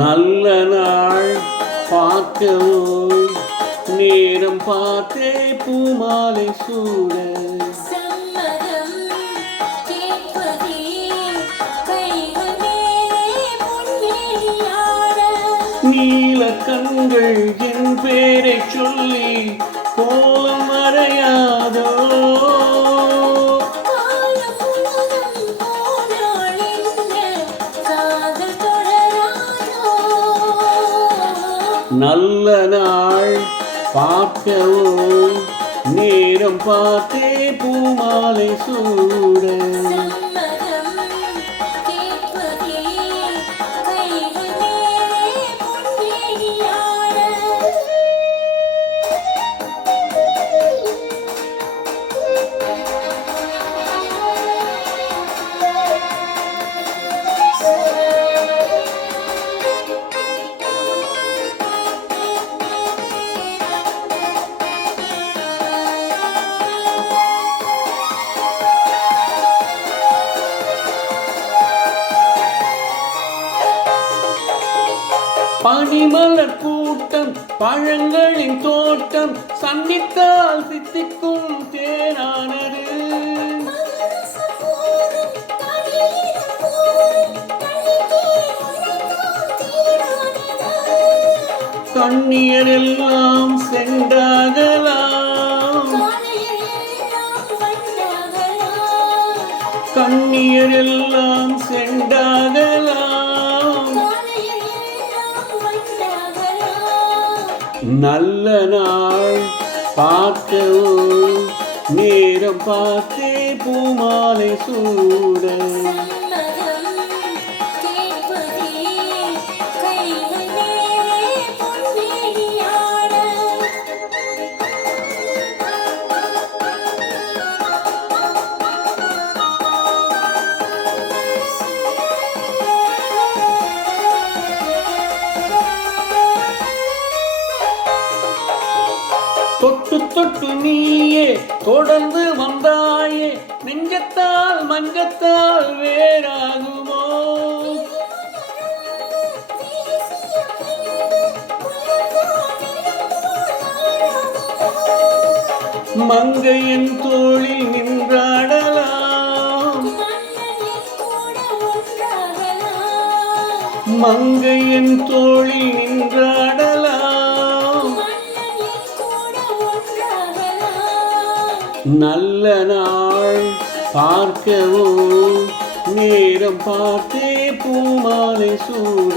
நல்ல நாள் பார்க்கவும் நேரம் பார்த்தே பூமாலை சூட நீல கண்கள் என் பேரை சொல்லி கோலம் மறையாதோ நல்ல நாள் பார்க்கவும் நேரம் பார்த்தே பூமாலை சூட பனிமலர் கூட்டம் பழங்களின் தோட்டம் சந்தித்தால் சித்திக்கும் தேனானது கண்ணியரெல்லாம் சென்றாகலாம் கண்ணியரெல்லாம் சென்றாகலாம் நல்ல நாள் பார்க்கவும் நேரம் பார்த்தே பூமாலை சூட தொட்டு தொட்டு நீயே தொடர்ந்து வந்தாயே நெஞ்சத்தால் மஞ்சத்தால் வேறாகுமோ மங்கையின் தோளில் நின்றாடலாம் மங்கையின் தோளில் நின்றாடலாம் நல்ல நாள் பார்க்கவும் நேரம் பார்த்தே பூமாலை சூட